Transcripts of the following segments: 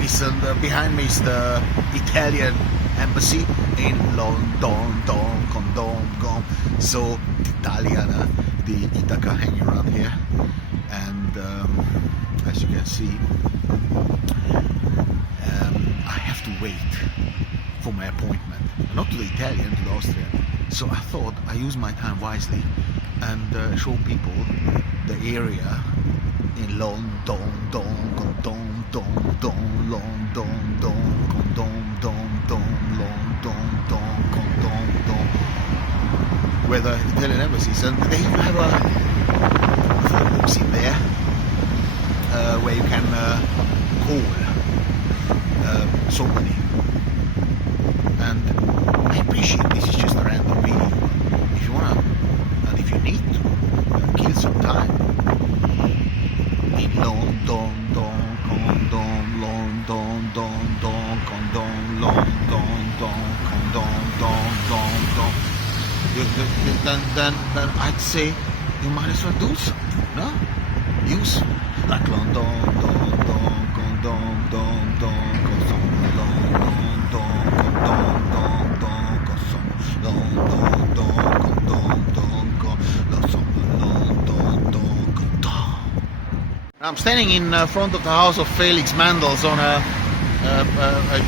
listen, behind me is the Italian embassy in London, so Italiana, the Itaca hanging around here, and as you can see, I have to wait for my appointment, not to the Italian, to the Austrian. So I thought I use my time wisely and show people the area in London, where the Italian embassy is, and they even have a phone box in there where you can call somebody. And I appreciate this is just a random video. If you wanna, and if you need to kill some time in London, then I'd say you might as well do something, no? Use like I'm standing in front of the house of Felix Mendelssohn, a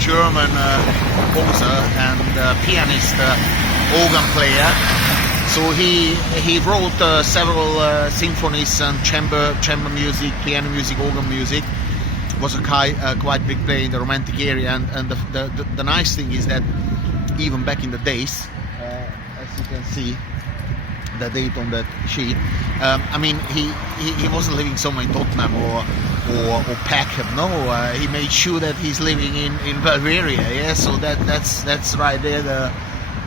German composer and pianist, organ player. So he wrote several symphonies and chamber music, piano music, organ music. Was a quite big player in the Romantic area, and the nice thing is that even back in the days, as you can see, the date on that sheet. I mean, he wasn't living somewhere in Tottenham or Peckham. No, he made sure that he's living in Bavaria. Yeah, so that's right there,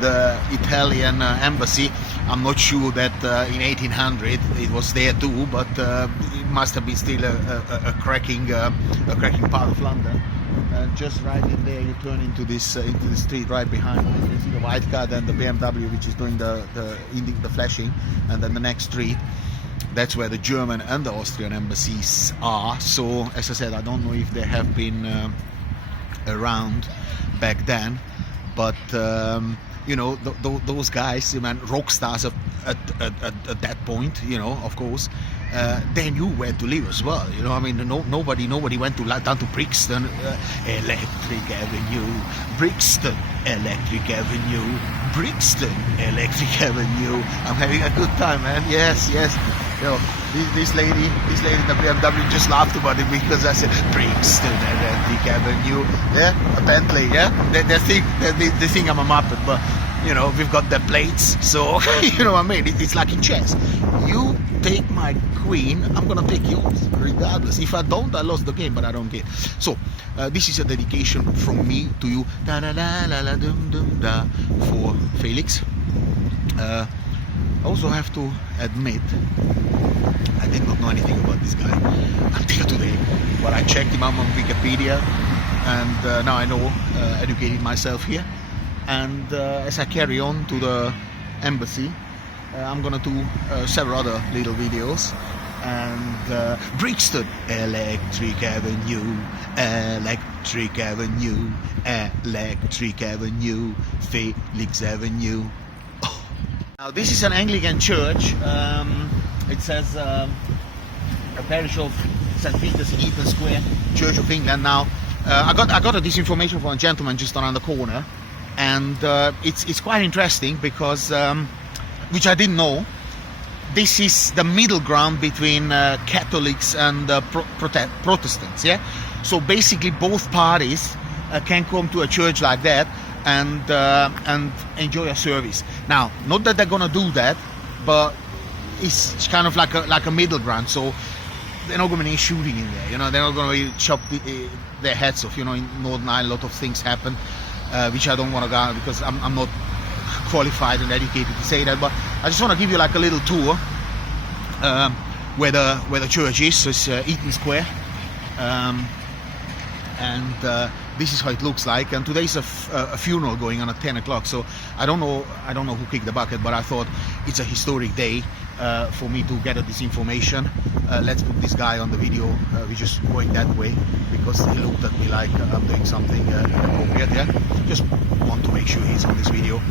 the Italian embassy. I'm not sure that in 1800 it was there too, but it must have been still a cracking part of London. Just right in there, you turn into the street right behind. You can see the white car, then the BMW, which is doing the flashing, and then the next street. That's where the German and the Austrian embassies are. So, as I said, I don't know if they have been around back then, but you know, those guys, man, rock stars at that point, you know, of course. They knew where to live as well, you know. I mean, nobody went down to Brixton, Electric Avenue, Brixton, Electric Avenue, Brixton, Electric Avenue. I'm having a good time, man. Yes. You know, this lady in the BMW just laughed about it because I said Brixton, Electric Avenue. Yeah, a Bentley. Yeah, they think I'm a Muppet, but you know, we've got the plates, so you know what I mean. It's like in chess. You take my queen, I'm gonna take yours, regardless. If I don't, I lost the game, but I don't care. So this is a dedication from me to you, da da da la la dum dum da, for Felix. I also have to admit, I did not know anything about this guy until today. But I checked him out on Wikipedia, and now I know, educated myself here. And as I carry on to the embassy, I'm gonna do several other little videos. And Brixton, Electric Avenue, Electric Avenue, Electric Avenue, Felix Avenue. Oh. Now this is an Anglican church. It says a parish of St. Peter's in Eaton Square, Church of England. Now I got this information from a gentleman just around the corner. And it's quite interesting because, which I didn't know, this is the middle ground between Catholics and Protestants. Yeah, so basically both parties can come to a church like that and enjoy a service. Now, not that they're gonna do that, but it's kind of like a middle ground. So they're not gonna be any shooting in there. You know, they're not gonna be chop their heads off. You know, in Northern Ireland, a lot of things happen. Which I don't want to go because I'm not qualified and educated to say that, but I just want to give you like a little tour where the church is. So it's Eaton Square, and this is how it looks like. And today's a funeral going on at 10 o'clock. So I don't know who kicked the bucket, but I thought it's a historic day for me to gather this information. Let's put this guy on the video. We're just going that way because he looked at me like I'm doing something inappropriate. Yeah, just want to make sure he's on this video.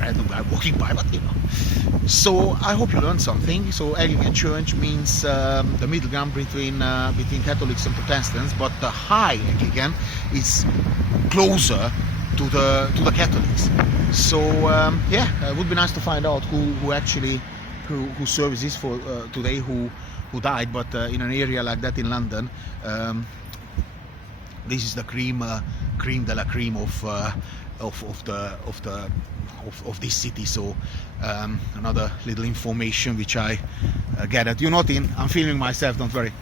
Random guy walking by, but you know. So I hope you learned something. So Anglican Church means the middle ground between Catholics and Protestants, but the high Anglican is closer to the Catholics. So yeah, it would be nice to find out who actually who services for today, who died. But in an area like that in London, this is the creme de la creme of this city. So another little information which I gathered. You're not in. I'm filming myself. Don't worry.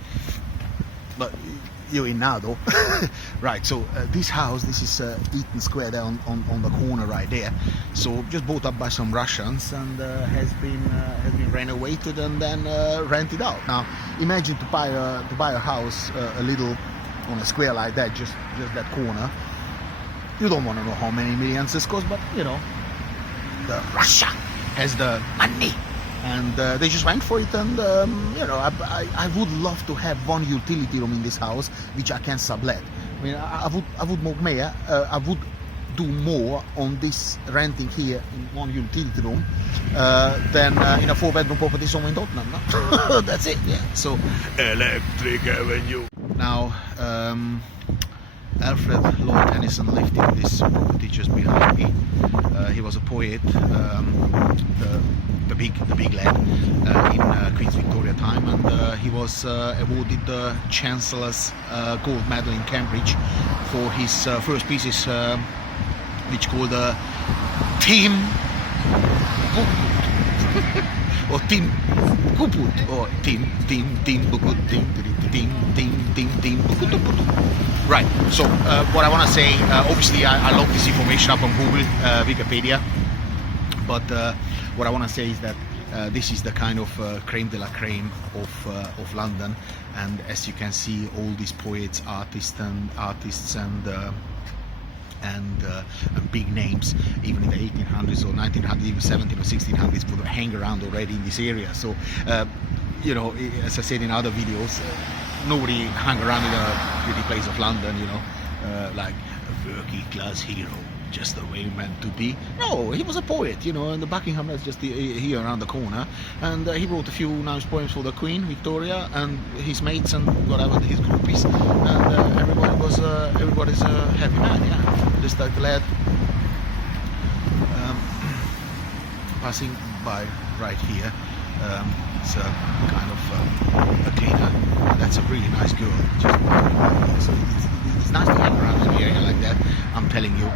But you're in now, though. Right. So this house, this is Eaton Square there on the corner right there. So just bought up by some Russians and has been renovated and then rented out. Now imagine to buy a house a little on a square like that, just that corner. You don't want to know how many millions this costs, but you know, Russia has the money, and they just went for it. And you know, I would love to have one utility room in this house, which I can sublet. I mean, I would do more on this renting here in one utility room than in a 4-bedroom property somewhere in Tottenham. No? That's it. Yeah. So Electric Avenue. Now. Alfred Lord Tennyson lived in this property just behind me. He was a poet, the big lad in Queen's Victoria time, and he was awarded the Chancellor's Gold Medal in Cambridge for his first pieces, which called Tim or Tim Kuput or Tim Bukut Tim Bukut. Right, so what I want to say, obviously I looked this information up on Google, Wikipedia, but what I want to say is that this is the kind of creme de la creme of London, and as you can see, all these poets, artists and big names, even in the 1800s or 1900s, even 17 or 1600s, would hang around already in this area. So, you know, as I said in other videos, nobody hung around in a pretty place of London, you know, like a working class hero, just the way he meant to be. No, he was a poet, you know, and the Buckingham is just here around the corner, and he wrote a few nice poems for the Queen Victoria and his mates and whatever, his groupies, and everybody's a happy man, yeah. Just like the lad passing by right here. It's a kind of a cleaner. That's a really nice girl. So it's nice to hang around in an area like that. I'm telling you,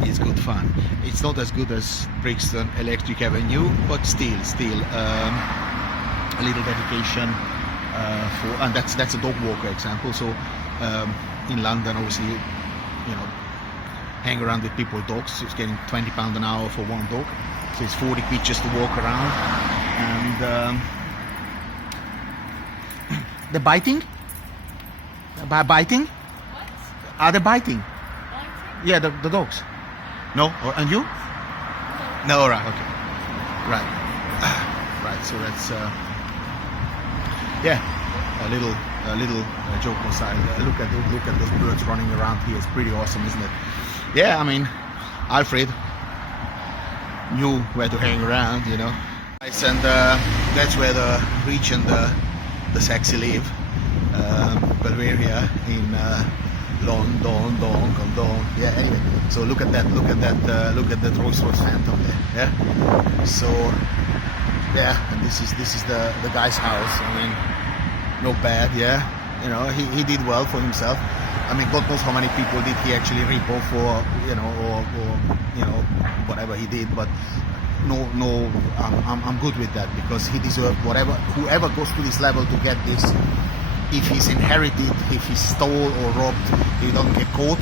it's good fun. It's not as good as Brixton Electric Avenue, but still a little dedication for. And that's a dog walker example. So in London, obviously, you know, hang around with people with dogs. So it's getting £20 an hour for one dog. So it's 40 quid just to walk around. And they're biting? Biting? What? Are they biting? Biting? Yeah, the dogs. No? And you? No, right, okay. Right. Right, so that's yeah, a little joke aside. Look at those birds running around here. It's pretty awesome, isn't it? Yeah, I mean, Alfred knew where to hang around, you know. And that's where the rich and the sexy live. Bavaria in London. Yeah. Anyway, so look at that Rolls Royce Phantom there. Yeah. So yeah, and this is the guy's house. I mean, not bad. Yeah. You know, he did well for himself. I mean, God knows how many people did he actually rip off, or you know, or you know, whatever he did, but. No, I'm good with that, because he deserved whoever goes to this level to get this. If he's inherited, if he stole or robbed, if he doesn't get caught,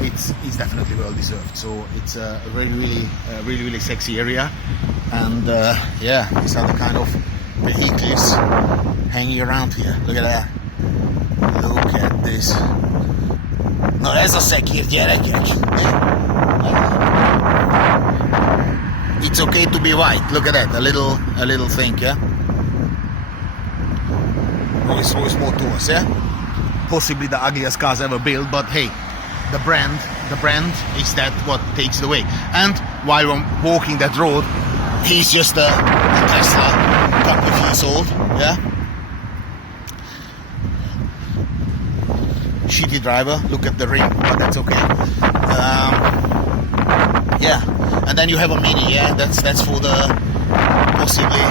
it's definitely well deserved. So it's a really sexy area, and yeah, these are the kind of vehicles hanging around here. Look at that. Look at this. Na ez a szekér, gyerekek! it's okay to be white. Look at that, a little thing, yeah. Rolls-Royce Motors, yeah. Possibly the ugliest cars ever built, but hey, the brand is that what takes it away. And while I'm walking that road, he's just a Tesla, a couple of years old, yeah. Shitty driver. Look at the ring, but that's okay. Yeah, and then you have a Mini, yeah. That's for the possibly.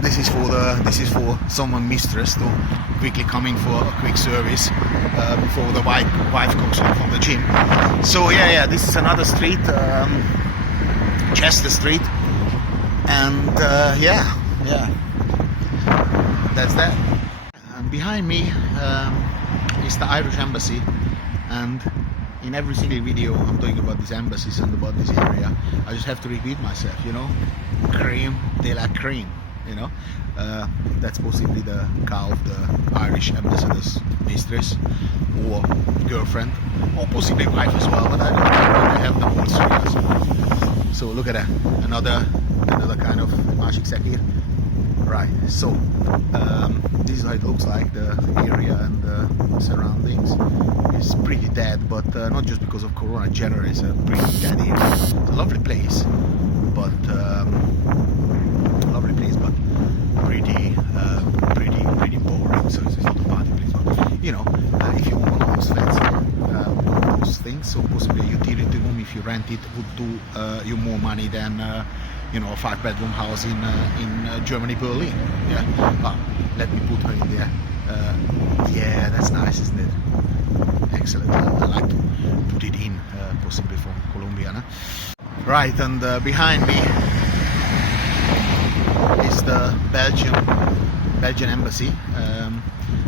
This is for someone mistress to quickly come in for a quick service before the wife comes home from the gym. So yeah, this is another street, Chester Street, and yeah, that's that. And behind me is the Irish Embassy, and in every single video I'm talking about these embassies and about this area, I just have to repeat myself, you know, cream de la cream. You know, that's possibly the car of the Irish ambassador's mistress or girlfriend, or possibly wife as well, but I don't have them all serious. So look at that, another kind of magic set here. Right, so this is how it looks like, the area and the surroundings. It's pretty dead, but not just because of Corona, generally it's a pretty dead area. It's a lovely place, but pretty boring. So it's not a party place, but you know, if you want one of those fancy those things, so possibly a utility room, if you rent it, would do you more money than you know, a 5-bedroom house in Germany, Berlin. Yeah, but let me put her in there. Yeah, that's nice, isn't it? Excellent. I like to put it in, possibly from Colombia. No? Right, and behind me is the Belgian embassy,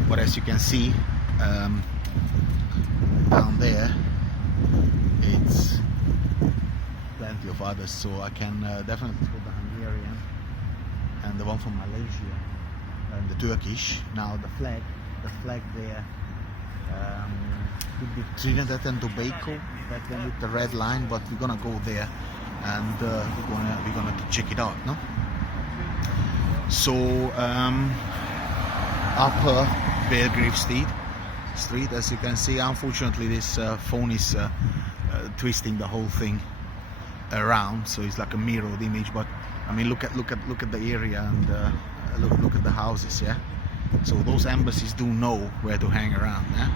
but as you can see down there, it's plenty of others, so I can definitely put the Hungarian and the one from Malaysia and the Turkish. Now the flag there could be Trinidad and Tobago, that one with the red line, but we're gonna go there and we're gonna check it out, no? So Upper Belgrave Street, as you can see, unfortunately this phone is twisting the whole thing around, so it's like a mirrored image. But I mean, look at the area and look at the houses, yeah. So those embassies do know where to hang around, yeah.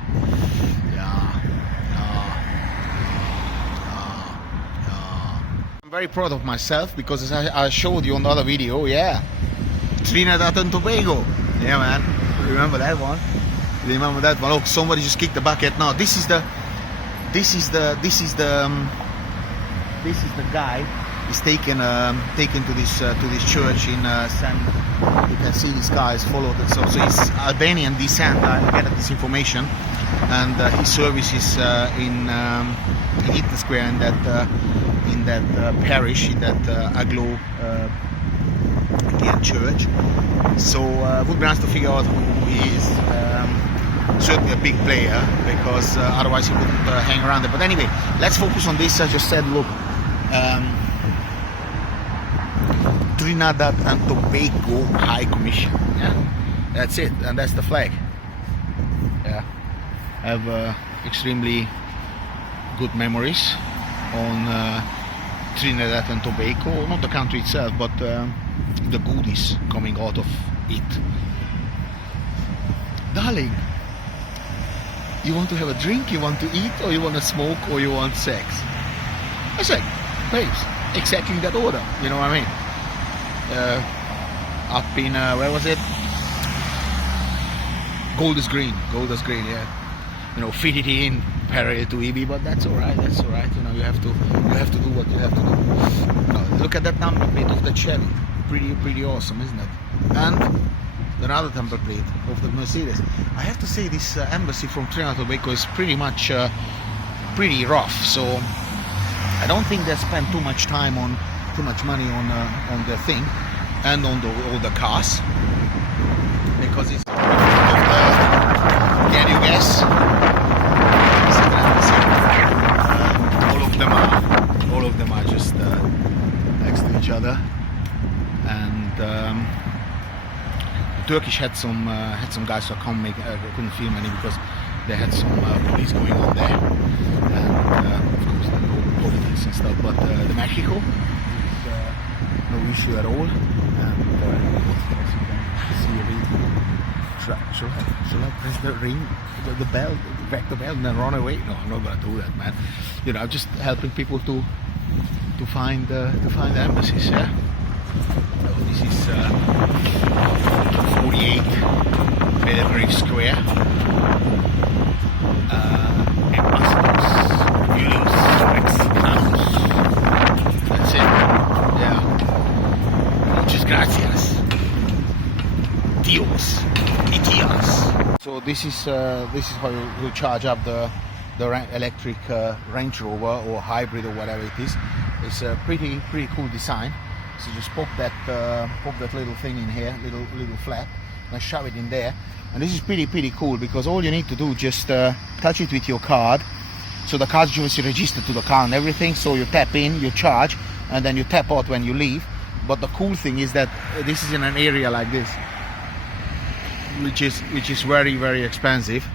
I'm very proud of myself because as I showed you on the other video, yeah. Trinidad and Tobago, yeah, man. Remember that one? Remember that one? Oh, somebody just kicked the bucket. Now this is the guy. He's taken to this church in San. You can see this guy is followed and so he's Albanian descent. I get this information, and his service is in Eaton Square in that parish, in that Aglo church. So it would be nice to figure out who he is. Certainly a big player, because otherwise he wouldn't hang around there. But anyway, let's focus on this. I just said, look, Trinidad and Tobago High Commission. Yeah, that's it, and that's the flag. Yeah, I have extremely good memories on Trinidad and Tobago, not the country itself, but the goodies coming out of it. Darling, you want to have a drink, you want to eat, or you want to smoke, or you want sex? I said, babes, exactly that order, you know what I mean? Up in, where was it? Golders Green, yeah. You know, fit it in parallel to EB, but that's alright, you know, you have to do what you have to do. Look at that number plate of the Chevy, pretty awesome, isn't it? And another number plate of the Mercedes. I have to say, this embassy from Trinidad and Tobago is pretty much pretty rough, so I don't think they spend too much money on the thing and on all the cars, because it's can you guess? All of them are just next to each Turkish had some guys who couldn't film any because they had some police going on there, and of course the politics and stuff. But the Mexico is no issue at all, and as you can see should I press the ring, the bell, back the bell, and then run away? No, I'm not gonna do that, man. You know, I'm just helping people to find the embassies. Yeah. So this is 48 Belgrave Square. Ambassadors, Julius Mexicanos. That's it. Yeah. Muchas gracias. Dios. Itias. So this is how you charge up the electric Range Rover or hybrid or whatever it is. It's a pretty cool design. So just pop that little thing in here, little flap, and shove it in there. And this is pretty cool because all you need to do just touch it with your card. So the card's obviously registered to the car and everything. So you tap in, you charge, and then you tap out when you leave. But the cool thing is that this is in an area like this, which is very expensive.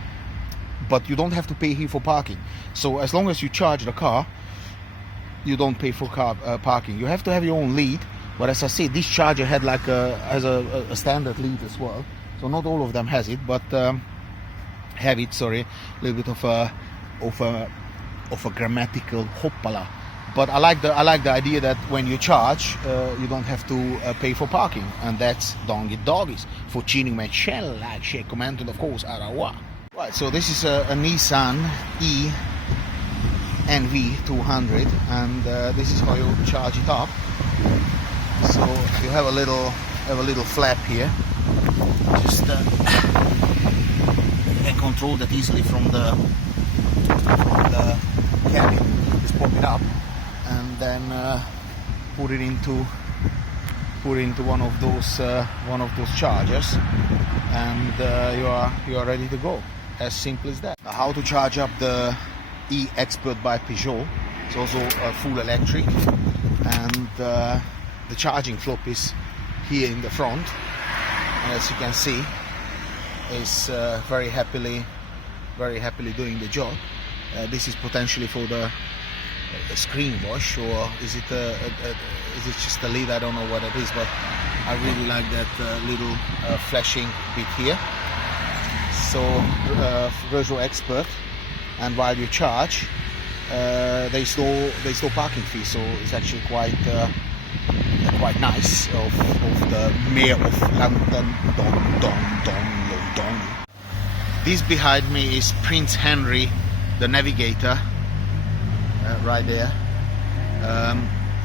But you don't have to pay here for parking. So as long as you charge the car, you don't pay for car parking. You have to have your own lead, but as I said, this charger had like has a standard lead as well. So not all of them has it, but have it. Sorry, a little bit of a grammatical hoppala. But I like the idea that when you charge, you don't have to pay for parking, and that's doggies. Fucini me shell like share commented, of course, arawa. Right. So this is a Nissan E NV200, and this is how you charge it up. So you have a little flap here. Just you can control that easily from the cabin. Just pop it up and then put it into one of those chargers, and you are ready to go. As simple as that. Now, how to charge up the E-Expert by Peugeot. It's also full electric, and the charging flop is here in the front, and as you can see, is very happily doing the job. This is potentially for the screen wash, or is it just a lead? I don't know what it is, but I really like that little flashing bit here. So Peugeot Expert, and while you charge, they store parking fees, so it's actually quite nice of the Mayor of London, Don. This behind me is Prince Henry, the navigator, right there.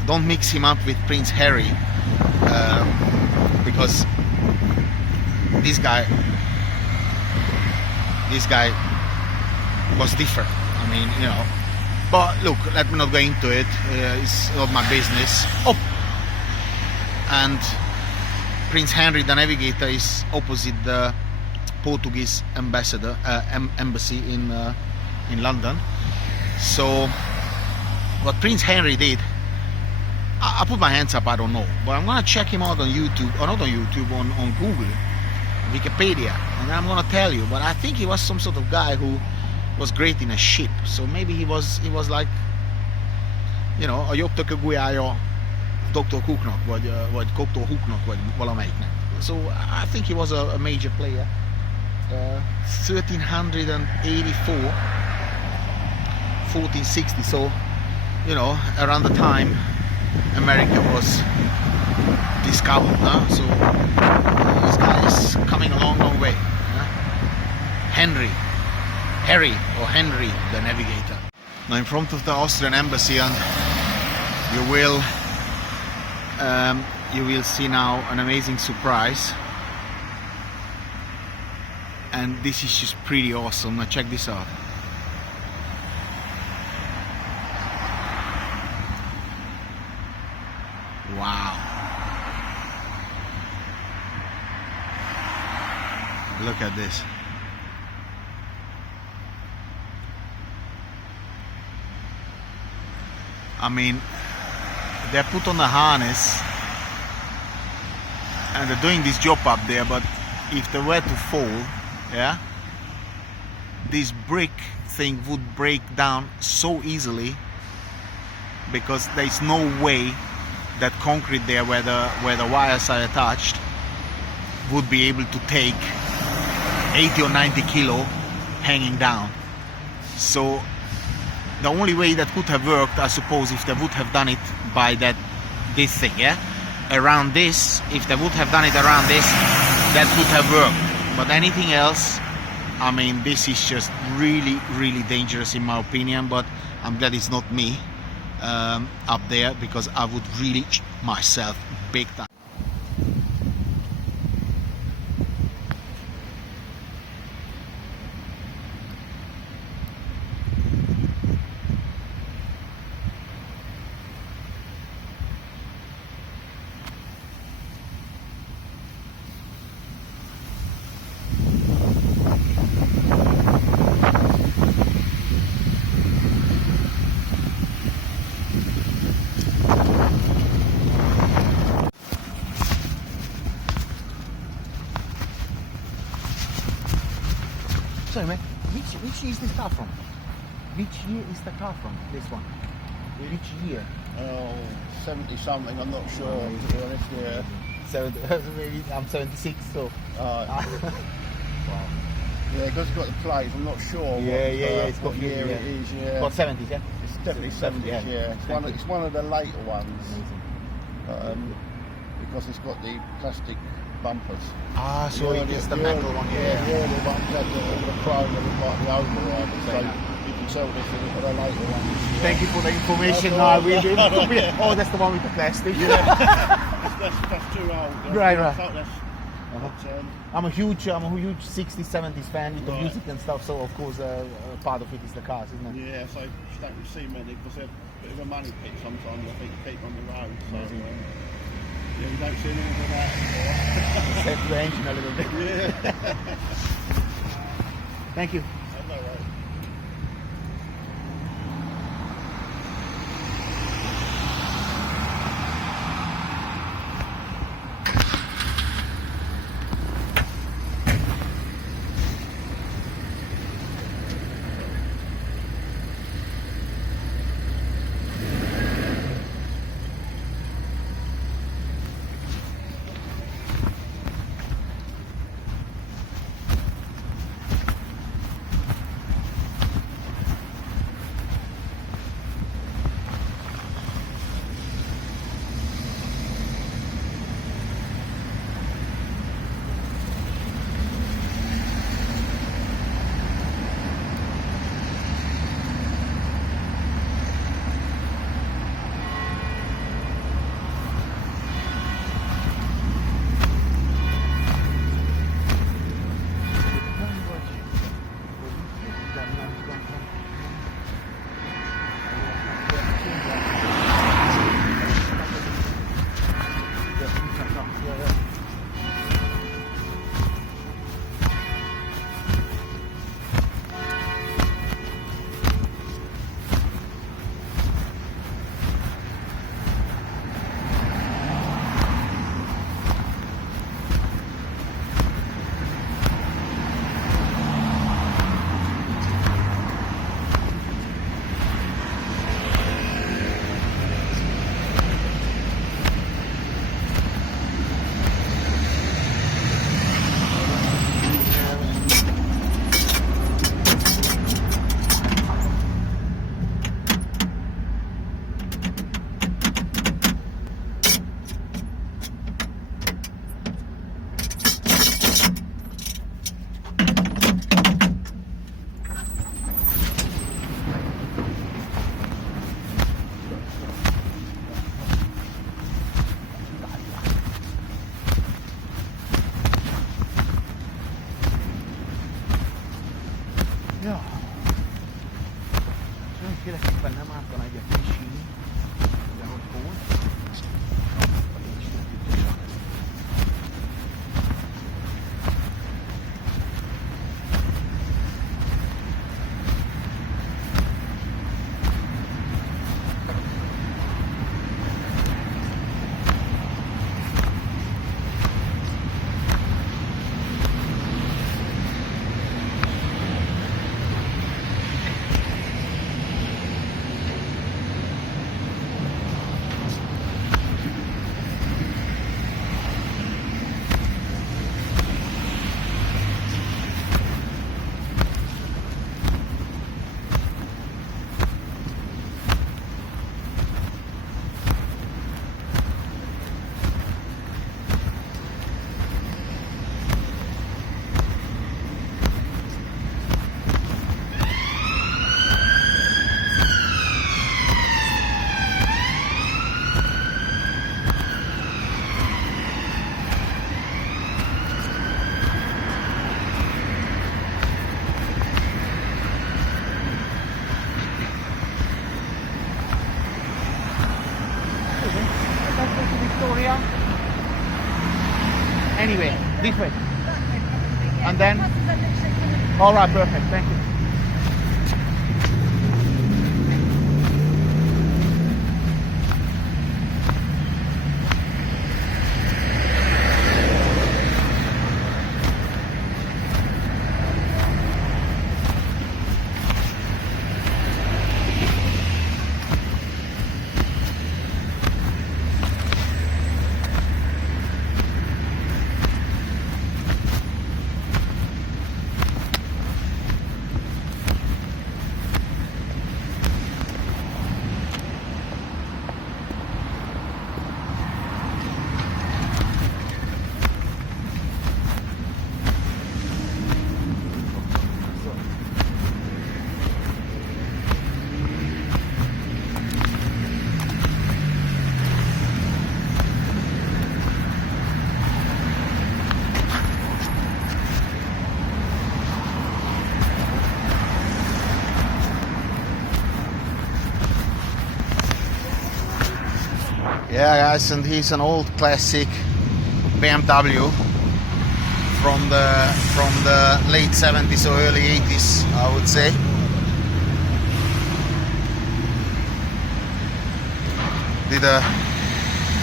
Don't mix him up with Prince Harry, because this guy was different. I mean, you know. But look, let me not go into it. It's not my business. Oh, and Prince Henry, the navigator, is opposite the Portuguese embassy in London. So, what Prince Henry did, I put my hands up. I don't know, but I'm gonna check him out on YouTube, or not on YouTube, on Google, Wikipedia, and I'm gonna tell you. But I think he was some sort of guy who was great in a ship. So maybe he was like, you know, a jobb tökőgulyája Dr. Cooknak, vagy Dr. Hooknak, vagy valamelyiknek. So I think he was a major player. 1384, 1460. So, you know, around the time America was discovered. So this guy is coming a long way. Harry or Henry, the navigator. Now in front of the Austrian embassy, and you will see now an amazing surprise. And this is just pretty awesome. Now check this out. Wow. Look at this. I mean, they're put on a harness and they're doing this job up there, but if they were to fall, yeah, this brick thing would break down so easily, because there's no way that concrete there where the wires are attached would be able to take 80 or 90 kilo hanging down. So the only way that could have worked, I suppose, if they would have done it by this thing, yeah, around this, if they would have done it around this, that could have worked. But anything else, I mean, this is just really, really dangerous in my opinion. But I'm glad it's not me up there, because I would really myself big time. Sorry, mate. Which year is this car from? Which year is the car from? This one. Which year? Oh, 70 something, I'm not sure, to be honest, yeah. So maybe I'm 76, so. Wow. Yeah, because it's got the plates, I'm not sure It's got what year yeah. it is, yeah. What, 70s, yeah? It's definitely 70s, yeah. It's one of the later ones. Because it's got the plastic bumpers. Ah, so it is the metal one, yeah. The early ones had all the chrome and like the override, so you can tell this is the later ones. Thank you for the information. That's No, all right. oh, that's the one with the plastic. Yeah. that's too old. Right. I'm a huge 60s, 70s fan with the music and stuff, so of course part of it is the cars, isn't it? Yeah, so you don't see many because they're a bit of a money pit sometimes, I think, to keep on the road. So yeah, you don't see anything of that anymore. Set the engine a little bit. Yeah. Thank you. That's all right. Joo. Se on kyllä spännande med att kunna göra maskin. Det har hållit på. And then? All right, perfect. Thank you. Yeah, guys, and he's an old classic BMW from the late 70s or early 80s, I would say. Did a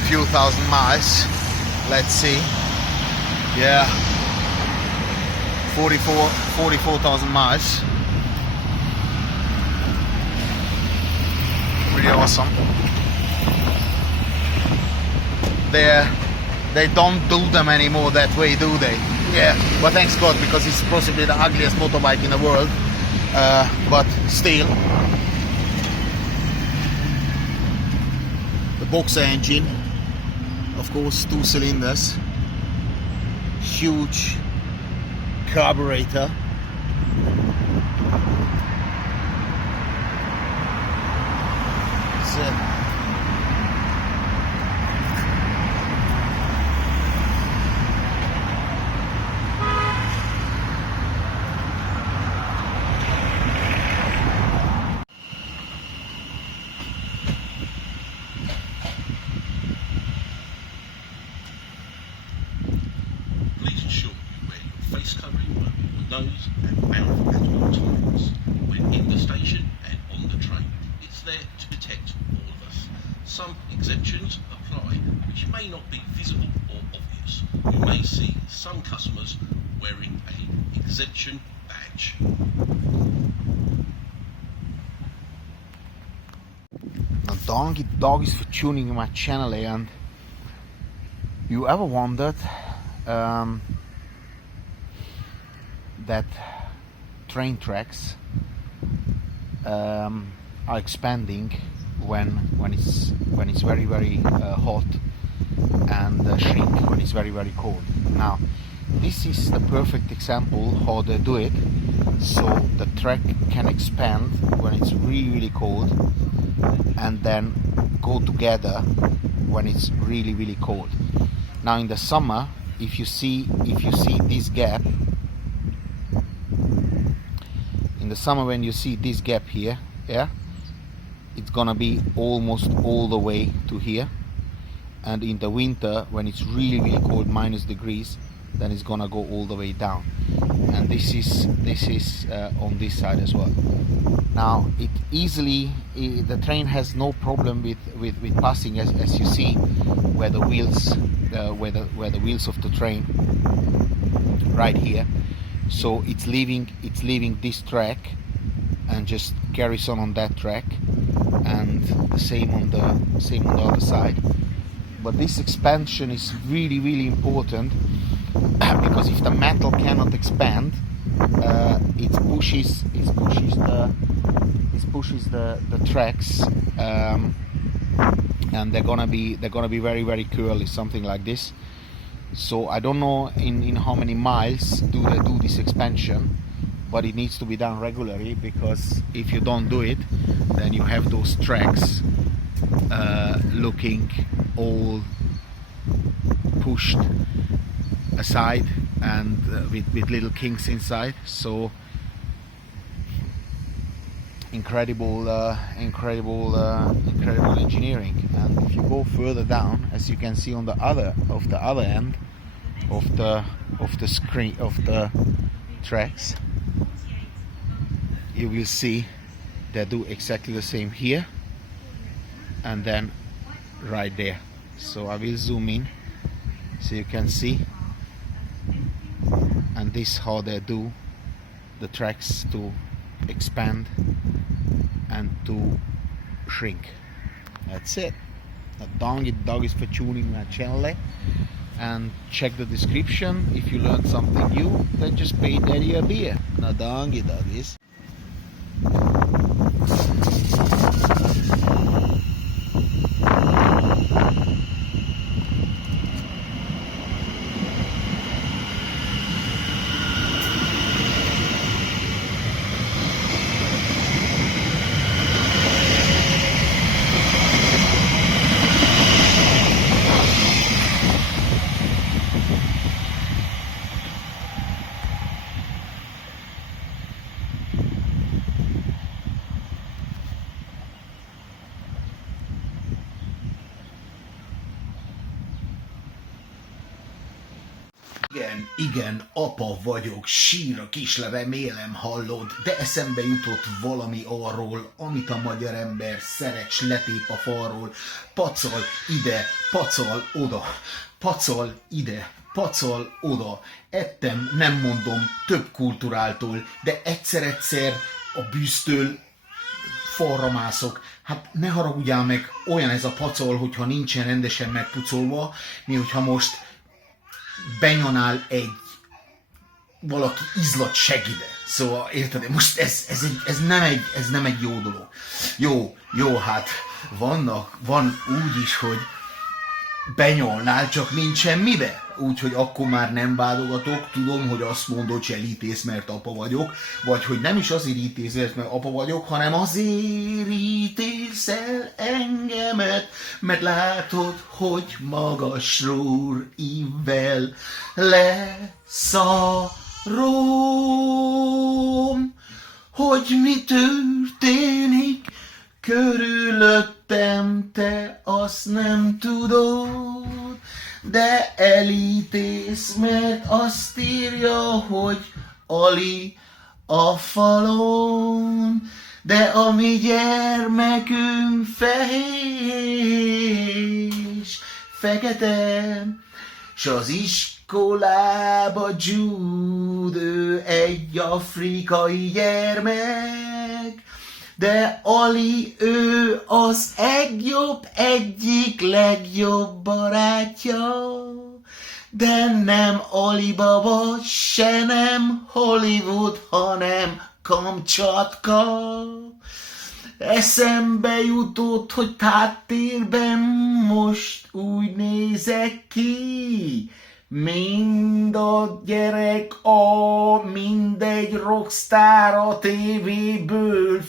few thousand miles. Let's see. Yeah, 44,000 miles. Pretty awesome. They don't do them anymore that way, do they? Yeah, but thanks God, because it's possibly the ugliest motorbike in the world, but still. The boxer engine, of course, 2 cylinders, huge carburetor. Face covering, nose and mouth at all times. When in the station and on the train, it's there to protect all of us. Some exemptions apply, which may not be visible or obvious. You may see some customers wearing an exemption badge. Now, doggies for tuning in my channel, and you ever wondered that train tracks are expanding when it's very hot, and shrink when it's very cold? Now, this is the perfect example how they do it, so the track can expand when it's really cold, and then go together when it's really cold. Now, in the summer, if you see this gap, in the summer when you see this gap here, yeah, it's gonna be almost all the way to here, and in the winter when it's really cold, -degrees, then it's gonna go all the way down. And this is on this side as well. Now, the train has no problem with passing, as you see, where the wheels of the train right here. So it's leaving this track and just carries on that track, and the same on the other side. But this expansion is really important, because if the metal cannot expand, it pushes the tracks, and they're gonna be very curly, something like this. So I don't know in how many miles do they do this expansion, but it needs to be done regularly, because if you don't do it, then you have those tracks looking all pushed aside, and with little kinks inside. So incredible engineering. And if you go further down, as you can see on the other end, of the screen of the tracks, you will see they do exactly the same here and then right there. So I will zoom in so you can see, and this how they do the tracks to expand and to shrink. That's it. The dog is for tuning my channel, and check the description. If you learned something new, then just pay daddy a beer. Na dog is. Igen, apa vagyok, sír a kisle, remélem hallod, de eszembe jutott valami arról, amit a magyar ember szeret, s letép a falról. Pacal ide, pacal oda, pacal ide, pacal oda. Ettem, nem mondom, több kulturáltól, de egyszer-egyszer a bűztől falra mászok. Hát ne haragudjál meg, olyan ez a pacal, hogyha nincsen rendesen megpucolva, mi hogyha most benyonál valaki izlat segide. Szóval érted, most ez nem egy jó dolog. Jó, hát van úgy is, hogy benyolnál, csak nincsen mibe. Úgyhogy akkor már nem válogatok, tudom, hogy azt mondod, hogy elítész, mert apa vagyok, vagy hogy nem is azért ítész, mert apa vagyok, hanem azért ítész el engemet, mert látod, hogy magasról ívvel leszarom, hogy mi történik körülöttem, te azt nem tudod, de elítész, mert azt írja, hogy Ali a falon, de a mi gyermekünk fehér, fekete, s az iskolába dzsúd, ő egy afrikai gyermek, de Ali, ő az egyik legjobb barátja, de nem Alibaba, se nem Hollywood, hanem Kamcsatka. Eszembe jutott, hogy háttérben most úgy nézek ki, mind a gyerek mindegy rockstar a tévéből,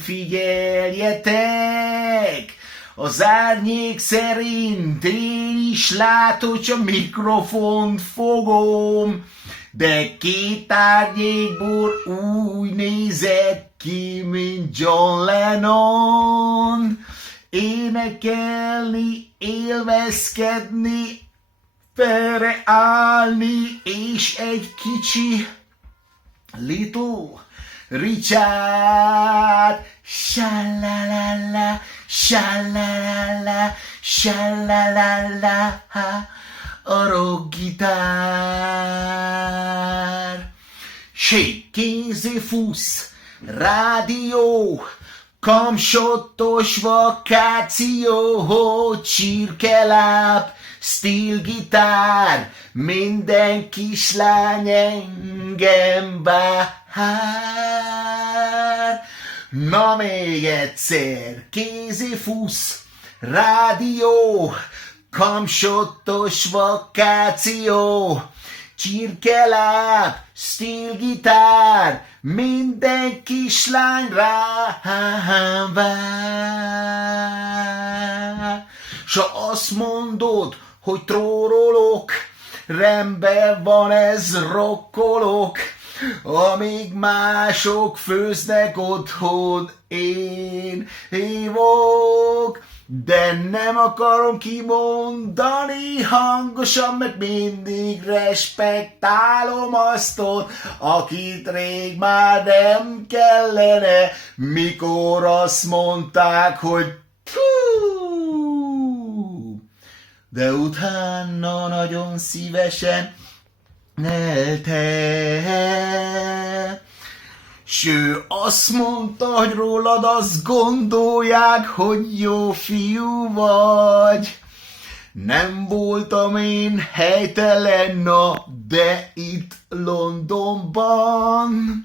figyeljetek! Az árnyék szerint én is látod, hogy a mikrofont fogom, de két árnyékból úgy nézek ki, mint John Lennon. Énekelni, élvezkedni, félreállni, és egy kicsi Little Richard, shalalala, shalalala, shalalala, a rockgitár. Kézé fusz, rádió, kamsottos vakáció, csirkeláb, stílgitár, minden kislány engem vár. Na még egyszer, kézifusz, rádió, kamsottos vakáció, csirkeláb, stílgitár, minden kislány rám vár. S azt mondod, hogy trórolok, rendben van, ez rokkolok, amíg mások főznek otthon, én hívok, de nem akarom kimondani hangosan, mert mindig respektálom azt ott, akit rég már nem kellene, mikor azt mondták, hogy de utána nagyon szívesen nelte. S ő azt mondta, hogy rólad azt gondolják, hogy jó fiú vagy. Nem voltam én helytelen, na, de itt Londonban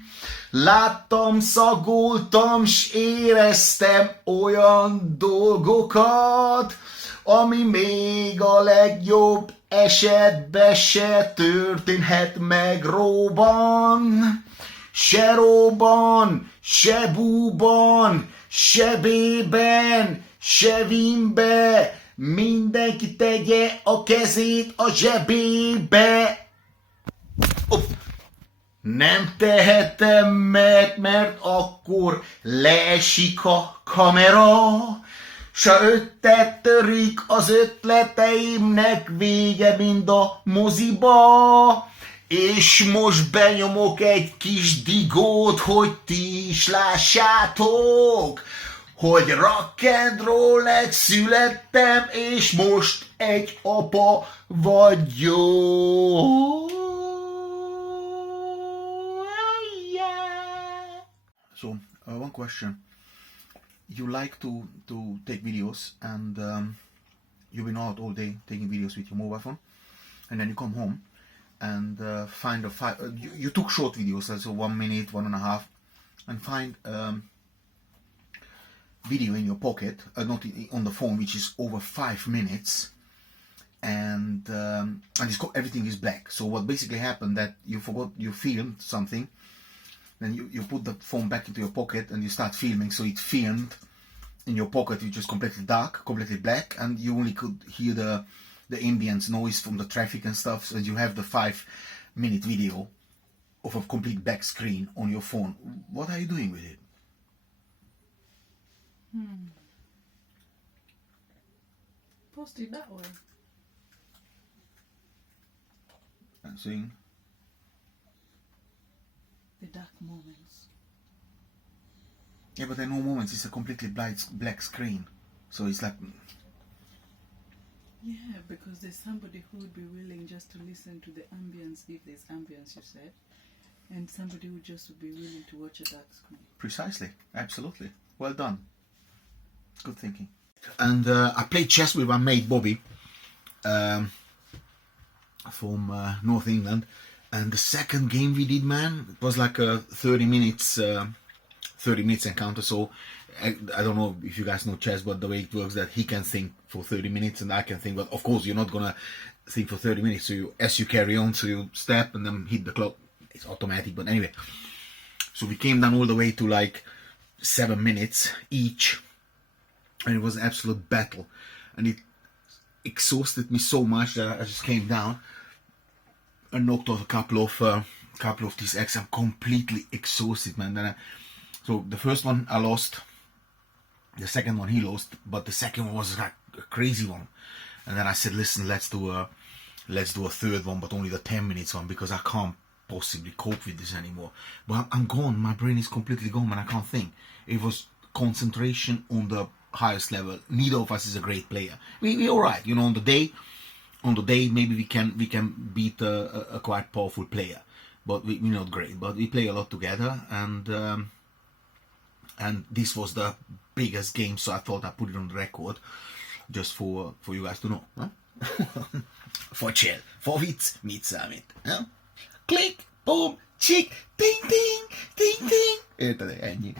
láttam, szagoltam, s éreztem olyan dolgokat, ami még a legjobb esetben se történhet meg róban. Se róban, se búban, se bében, se vimbe, mindenki tegye a kezét a zsebébe. Nem tehetem meg, mert akkor leesik a kamera, s törik az ötleteimnek vége, mind a moziba. És most benyomok egy kis digót, hogy ti is lássátok, hogy rock'n'rollnek születtem, és most egy apa vagyok. So, one question. You like to take videos and you've been out all day taking videos with your mobile phone, and then you come home and find a you took short videos, also 1 minute, 1.5, and find video in your pocket, not on the phone, which is over 5 minutes, and everything is black. So what basically happened that you forgot you filmed something, then you put the phone back into your pocket and you start filming, so it filmed in your pocket, which is completely dark, completely black, and you only could hear the ambient noise from the traffic and stuff, so you have the 5-minute video of a complete black screen on your phone. What are you doing with it? Post it that way. And seeing The dark moments. yeah, but there are no moments. It's a completely black screen, so it's like. Yeah, because there's somebody who would be willing just to listen to the ambience, if there's ambience, you said, and somebody who just would be willing to watch a dark screen. Precisely, absolutely. Well done. Good thinking. And I played chess with my mate Bobby from North England, and the second game we did, man, it was like a 30 minutes encounter. So I don't know if you guys know chess, but the way it works that he can think for 30 minutes and I can think, but of course you're not gonna think for 30 minutes. So as you carry on, so you step and then hit the clock. It's automatic, but anyway. So we came down all the way to like 7 minutes each, and it was an absolute battle, and it exhausted me so much that I just came down and knocked off a couple of these eggs. I'm completely exhausted, man. Then so the first one I lost, the second one he lost, but the second one was like a crazy one. And then I said, listen, let's do a third one, but only the 10 minutes one, because I can't possibly cope with this anymore. But I'm gone. My brain is completely gone, man. I can't think. It was concentration on the highest level. Neither of us is a great player. We all right, you know. On the day, maybe we can beat a quite powerful player, but we're not great. But we play a lot together, and this was the biggest game, so I thought I'd put it on the record just for you guys to know. Huh? For chill, for vicc, mit számít? Huh? Click, boom, chick, ding, ding, ding, ding. Érted? Ennyi.